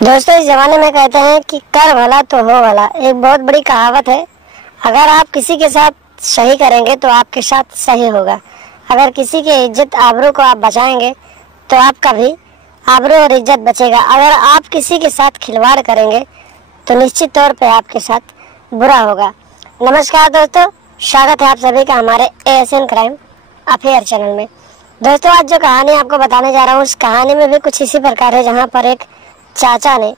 दोस्तों, इस जमाने में कहते हैं कि कर भला तो हो भला। एक बहुत बड़ी कहावत है। अगर आप किसी के साथ सही करेंगे तो आपके साथ सही होगा। अगर किसी की इज्जत आबरू को आप बचाएंगे तो आपका भी आबरू और इज्जत बचेगा। अगर आप किसी के साथ खिलवाड़ करेंगे तो निश्चित तौर पे आपके साथ बुरा होगा। नमस्कार दोस्तों, स्वागत है आप सभी का हमारे ASN क्राइम अफेयर चैनल में। दोस्तों, आज जो कहानी आपको बताने जा रहा हूँ, उस कहानी में भी कुछ इसी प्रकार है, जहाँ पर एक चाचा ने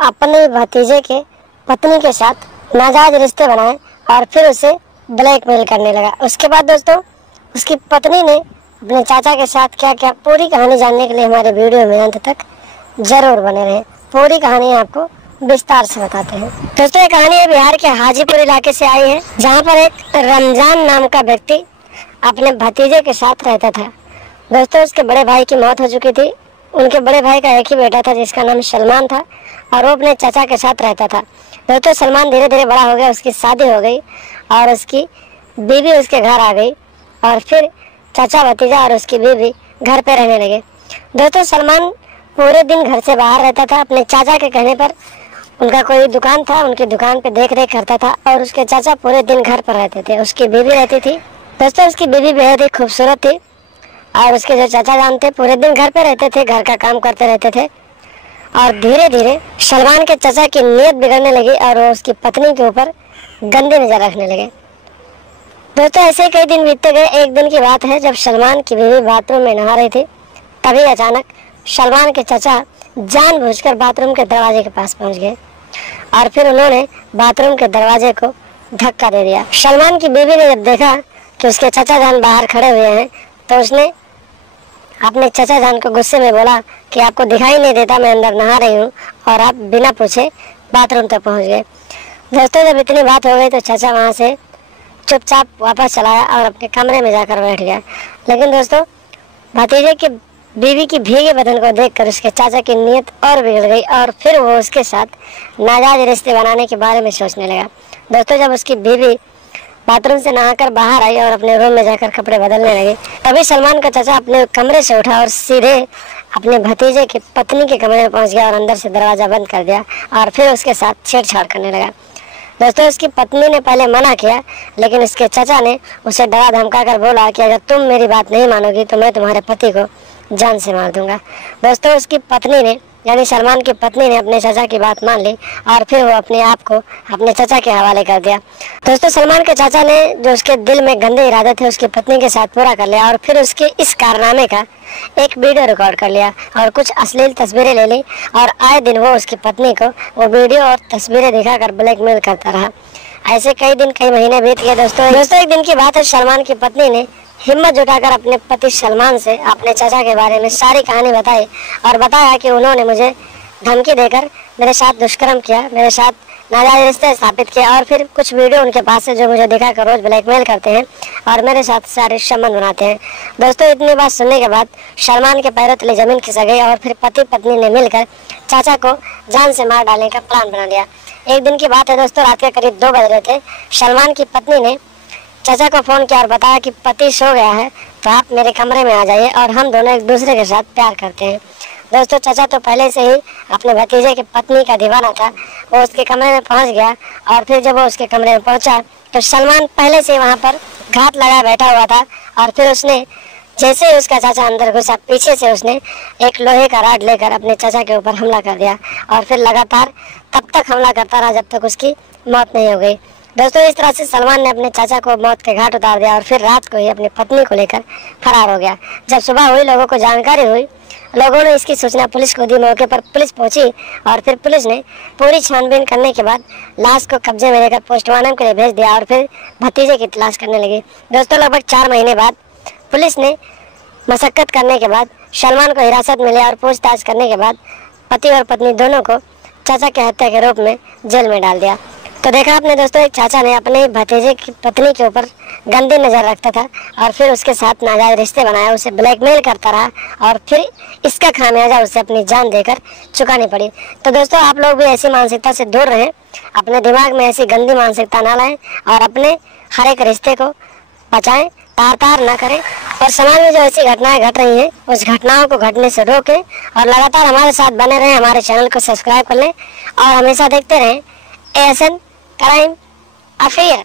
अपने भतीजे के पत्नी के साथ नाजायज रिश्ते बनाए और फिर उसे ब्लैकमेल करने लगा। उसके बाद दोस्तों, उसकी पत्नी ने अपने चाचा के साथ क्या क्या, पूरी कहानी जानने के लिए हमारे वीडियो में अंत तक जरूर बने रहें। पूरी कहानी आपको विस्तार से बताते हैं। दोस्तों, ये कहानी है बिहार के हाजीपुर इलाके से आई है, जहाँ पर एक रमजान नाम का व्यक्ति अपने भतीजे के साथ रहता था। दोस्तों, उसके बड़े भाई की मौत हो चुकी थी। उनके बड़े भाई का एक ही बेटा था जिसका नाम सलमान था और वो अपने चाचा के साथ रहता था। दोस्तों, सलमान धीरे धीरे बड़ा हो गया, उसकी शादी हो गई और उसकी बीवी उसके घर आ गई और फिर चाचा, भतीजा और उसकी बीवी घर पे रहने लगे। दोस्तों, सलमान पूरे दिन घर से बाहर रहता था। अपने चाचा के कहने पर उनका कोई दुकान था, उनकी दुकान पे देख रेख करता था और उसके चाचा पूरे दिन घर पर रहते थे। उसकी बीवी रहती थी। दोस्तों, उसकी बीवी बेहद ही खूबसूरत थी और उसके जो चाचा जान थे पूरे दिन घर पे रहते थे, घर का काम करते रहते थे। और धीरे धीरे सलमान के चाचा की नीयत बिगड़ने लगी और वो उसकी पत्नी के ऊपर गंदी नजर रखने लगे। दोस्तों, ऐसे ही कई दिन बीतते गए। एक दिन की बात है, जब सलमान की बीवी बाथरूम में नहा रही थी, तभी अचानक सलमान के चाचा जानबूझकर बाथरूम के दरवाजे के पास पहुंच गए और फिर उन्होंने बाथरूम के दरवाजे को धक्का दे दिया। सलमान की बीवी ने जब देखा कि उसके चाचा जान बाहर खड़े हुए हैं तो उसने अपने चाचा जान को गुस्से में बोला कि आपको दिखाई नहीं देता मैं अंदर नहा रही हूँ और आप बिना पूछे बाथरूम तक पहुँच गए। दोस्तों, जब इतनी बात हो गई तो चाचा वहाँ से चुपचाप वापस चला आया और अपने कमरे में जाकर बैठ गया। लेकिन दोस्तों, भतीजे की बीवी की भीगे बदन को देखकर उसके चाचा की नीयत और बिगड़ गई और फिर वो उसके साथ नाजायज रिश्ते बनाने के बारे में सोचने लगा। दोस्तों, जब उसकी बीवी बाथरूम से नहाकर बाहर आई और अपने रूम में जाकर कपड़े बदलने लगे, तभी सलमान का चाचा अपने कमरे से उठा और सीधे अपने भतीजे की पत्नी के कमरे में पहुंच गया और अंदर से दरवाज़ा बंद कर दिया और फिर उसके साथ छेड़छाड़ करने लगा। दोस्तों, उसकी पत्नी ने पहले मना किया, लेकिन उसके चाचा ने उसे डरा धमका कर बोला कि अगर तुम मेरी बात नहीं मानोगी तो मैं तुम्हारे पति को जान से मार दूंगा। दोस्तों, उसकी पत्नी ने यानी सलमान की पत्नी ने अपने चाचा की बात मान ली और फिर वो अपने आप को अपने चाचा के हवाले कर दिया। दोस्तों, सलमान के चाचा ने जो उसके दिल में गंदे इरादे थे उसकी पत्नी के साथ पूरा कर लिया और फिर उसके इस कारनामे का एक वीडियो रिकॉर्ड कर लिया और कुछ अश्लील तस्वीरें ले ली और आए दिन वो उसकी पत्नी को वो वीडियो और तस्वीरें दिखाकर ब्लैकमेल करता रहा। ऐसे कई दिन कई महीने बीत गए। दोस्तों, एक दिन की बात है, सलमान की पत्नी ने हिम्मत जुटाकर अपने पति सलमान से अपने चाचा के बारे में सारी कहानी बताई और बताया कि उन्होंने मुझे धमकी देकर मेरे साथ दुष्कर्म किया, मेरे साथ नाजायज रिश्ते स्थापित किया और फिर कुछ वीडियो उनके पास से जो मुझे दिखाकर रोज ब्लैकमेल करते हैं और मेरे साथ सारे संबंध बनाते हैं। दोस्तों, इतनी बात सुनने के बाद सलमान के पैरों तले जमीन खिसक गई और फिर पति पत्नी ने मिलकर चाचा को जान से मार डालने का प्लान बना लिया। एक दिन की बात है दोस्तों, रात के करीब 2 बज रहे थे। सलमान की पत्नी ने चाचा को फ़ोन किया और बताया कि पति सो गया है तो आप मेरे कमरे में आ जाइए और हम दोनों एक दूसरे के साथ प्यार करते हैं। दोस्तों, चाचा तो पहले से ही अपने भतीजे की पत्नी का दीवाना था। वो उसके कमरे में पहुंच गया और फिर जब वो उसके कमरे में पहुंचा तो सलमान पहले से वहां पर घात लगा बैठा हुआ था और फिर उसने जैसे ही उसका चाचा अंदर घुसा, पीछे से उसने एक लोहे का राड लेकर अपने चाचा के ऊपर हमला कर दिया और फिर लगातार तब तक हमला करता रहा जब तक उसकी मौत नहीं हो गई। दोस्तों, इस तरह से सलमान ने अपने चाचा को मौत के घाट उतार दिया और फिर रात को ही अपनी पत्नी को लेकर फरार हो गया। जब सुबह हुई, लोगों को जानकारी हुई, लोगों ने इसकी सूचना पुलिस को दी। मौके पर पुलिस पहुंची और फिर पुलिस ने पूरी छानबीन करने के बाद लाश को कब्जे में लेकर पोस्टमार्टम के लिए भेज दिया और फिर भतीजे की तलाश करने लगी। दोस्तों, लगभग 4 महीने बाद पुलिस ने मशक्कत करने के बाद सलमान को हिरासत में लिया और पूछताछ करने के बाद पति और पत्नी दोनों को चाचा की हत्या के रूप में जेल में डाल दिया। तो देखा आपने दोस्तों, एक चाचा ने अपने भतीजे की पत्नी के ऊपर गंदी नज़र रखता था और फिर उसके साथ नाजायज रिश्ते बनाया, उसे ब्लैकमेल करता रहा और फिर इसका खामियाजा उसे अपनी जान देकर चुकानी पड़ी। तो दोस्तों, आप लोग भी ऐसी मानसिकता से दूर रहें, अपने दिमाग में ऐसी गंदी मानसिकता ना लाएं और अपने हर एक रिश्ते को बचाएं तार तार ना करें और समाज में जो ऐसी घटनाएं घट रही हैं उस घटनाओं को घटने से रोकें और लगातार हमारे साथ बने रहें। हमारे चैनल को सब्सक्राइब कर लें और हमेशा देखते रहें ASN क्राइम अफेयर।